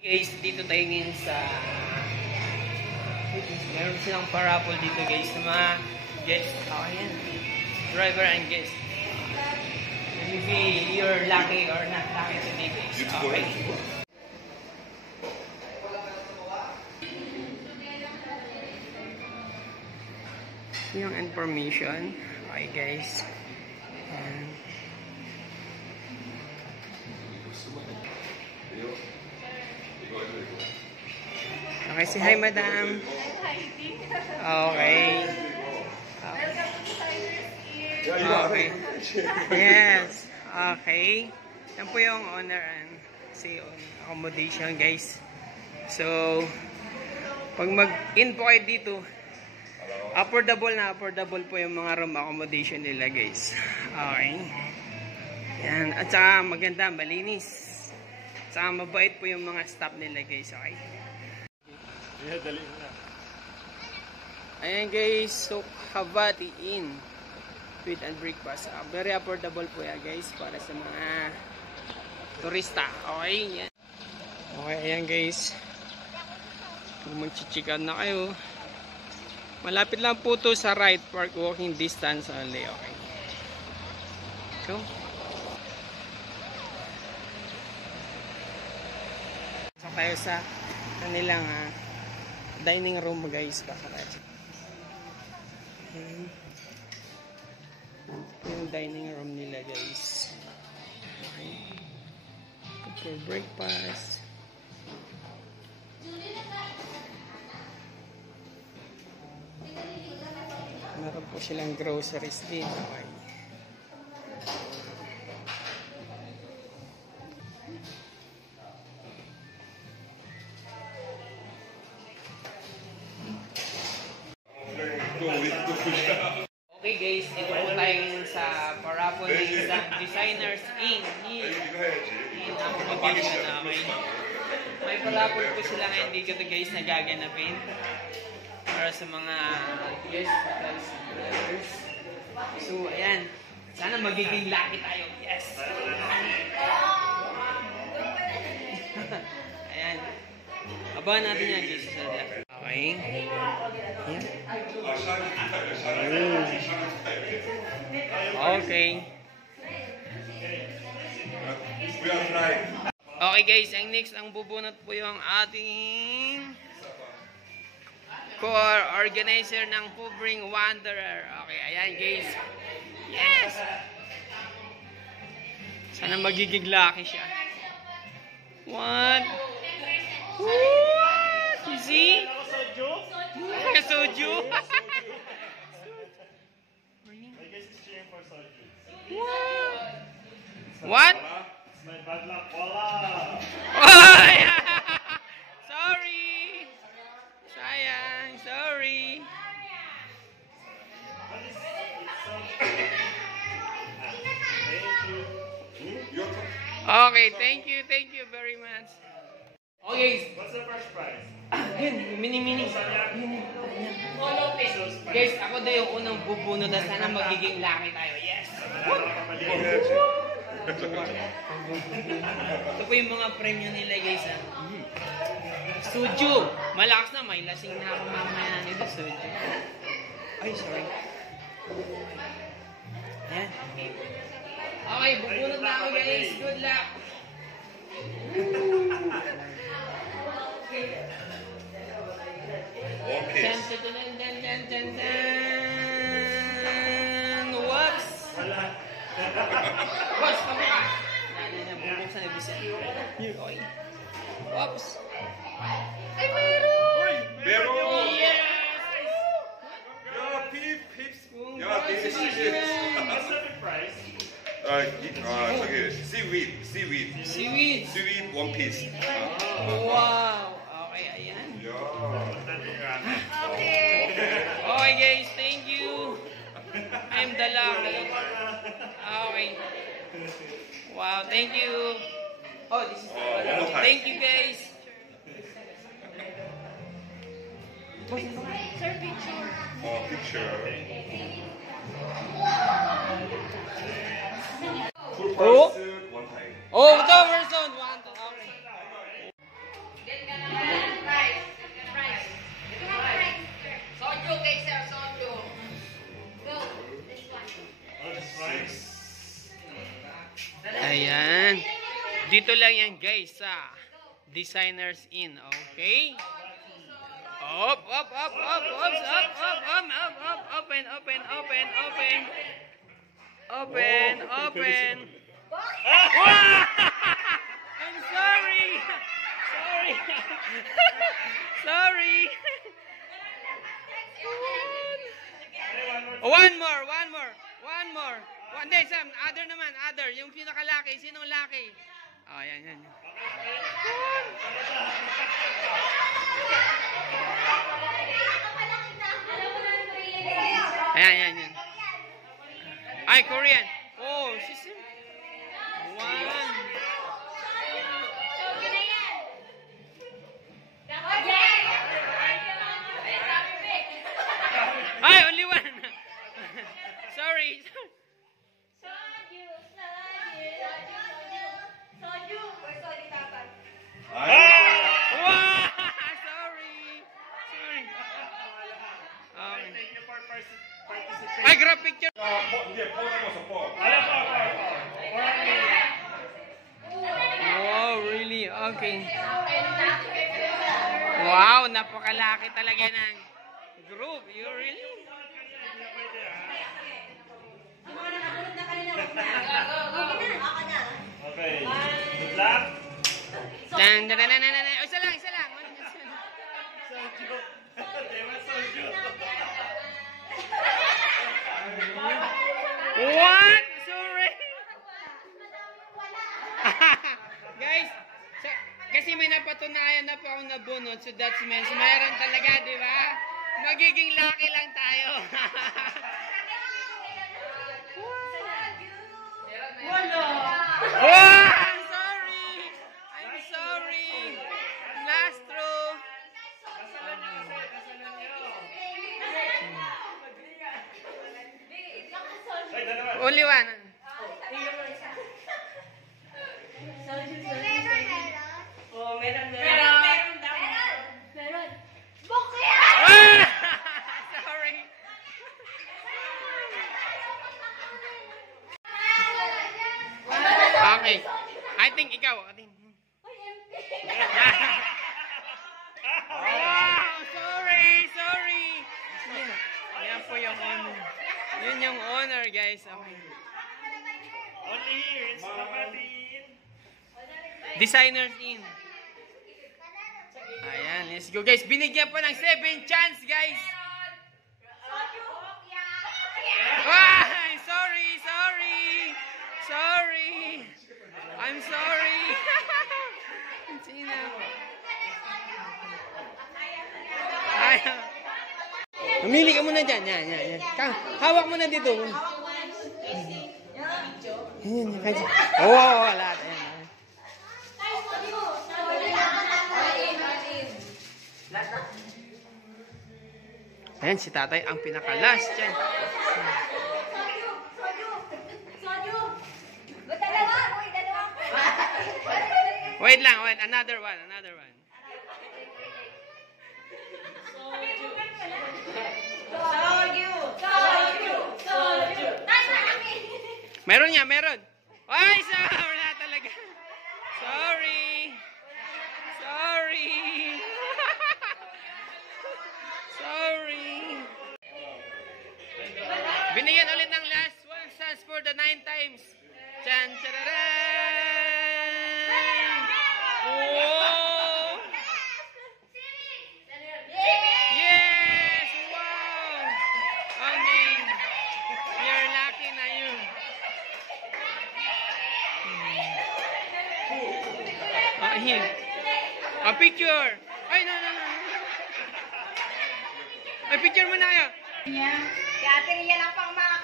Guys, dito tayo ngayon sa meron silang parapol dito guys sa mga guests. Ayan. Driver and guest. Maybe you're lucky or not lucky today guys. Okay. Yung information. Okay guys. Ayan. Okay, say hi, madam. Okay. Okay. Yes. Okay. Yan po yung owner and CEO accommodation, guys. So, pag mag-in po kayo dito, affordable po yung mga room accommodation nila, guys. Okay. Yan. At saka maganda, malinis. At saka mabait po yung mga staff nila, guys. Okay. Yeah, dali na. Ayan guys, so Havati Inn Food and Breakfast. Very affordable po yan guys para sa mga turista. Okay, yan. Okay, ayan guys. Kung mag-chichikan na kayo, malapit lang po to sa right park, walking distance only. Okay. So, tayo sa kanilang dining room guys, kakalat. Yung dining room nila guys. Okay. For breakfast. Meron po silang groceries din. Okay. Okay guys, ito po tayo sa parapol ng Designers Inn. May parapol po sila ngayon dito guys na gaganapin para sa mga guests. So ayan, sana magiging lucky tayo. Yes! Ayan, abangan natin yan guys. Okay. Ayan. Okay. Okay guys, ang next ang bubunot po yung ating core organizer ng Hovering Wanderer. Okay, ayan guys. Yes! Sana magiging lucky siya. What? What? You see? Soju? What? It's my bad luck cola. Oh, yeah. Sorry. Sayang, sorry. Okay, thank you very much. Okay. What's the first prize? Yun, mini. Guys, ako daw yung unang bubunod na sana magiging lucky tayo. Yes! Ito po yung mga premyo nila guys. Soju! Malakas na, may lasing na ako mamaya nito. Soju. Ay, sorry. Ayan. Okay, bubunod na ako guys. Good luck! Okay. Whoops! Whoops! Kabuka! Bubuksan na bisa. Whoops! Ay, meron! Meron! Yes! Yeah, pips. Yeah, Congratulations! What's the big prize? Seaweed. Seaweed! One piece. Wow! Okay, ayan. Yeah. Okay guys, thank you. I'm the lucky. Okay. Wow, thank you. Oh, this is thank you guys. Sir, picture. Picture. Oh. One time. Oh, the first one. Okay. Dito lang yan guys sa Designers Inn. Okay? Up, up, up, up, up, up, up, open, open, open, open. Open, open. I'm sorry. Sorry. Sorry. One more, one more, one more. Hindi, Sam, other naman, other. Yung pinakalaki, sinong laki? Oh, yan, yan. Ayan, yan, yan. Ay, Korean. Oh, sister. One. Ay, only one. Sorry. Wow! Sorry. Sorry. Thank you for participating. Ay, grab picture. Yeah, Poland was a four. Oh, really? Okay. Wow, napakalaki talaga ng group. You really? Okay. Good luck. Dan, dan, dan, dan, dan, dan. Oh, isa lang, isa lang. Soju. Dewa soju. What? Sorry. Guys, kasi may napatunayan na pa ako nabunod, so that means mayroon talaga, di ba? Magiging lucky lang tayo. Oh, I'm sorry. I'm sorry. Nastro. Only one. Sorry. Okay. I think ikaw. Wow, sorry, sorry. Yan po yung honor. Yun yung honor, guys. Okay. Only here. It's Kapatin. Designers Inn. Ayan, let's go, guys. Binigyan pa ng 7 chance, guys. Ay, sorry, sorry. Sorry. I'm sorry. Sina. Ay. Mamili ka muna dyan. Yan, yan, yan. Hawak mo na dito. Yan, yan. Oh, wala. Yan. Ayan, si tatay ang pinaka-last dyan. Wait lang, wait. Another one, another one. Meron niya, meron. Ay, sorry na talaga. Sorry. Sorry. Sorry. Binigyan ulit ng last one chance for the 9 times. Chan, chararan. Oh. Yes, wow. Okay. You're lucky na yun. Here. A picture. Ay, no, no, no. Ay, picture mo na yun. Kaya Ate Ria lang pang mga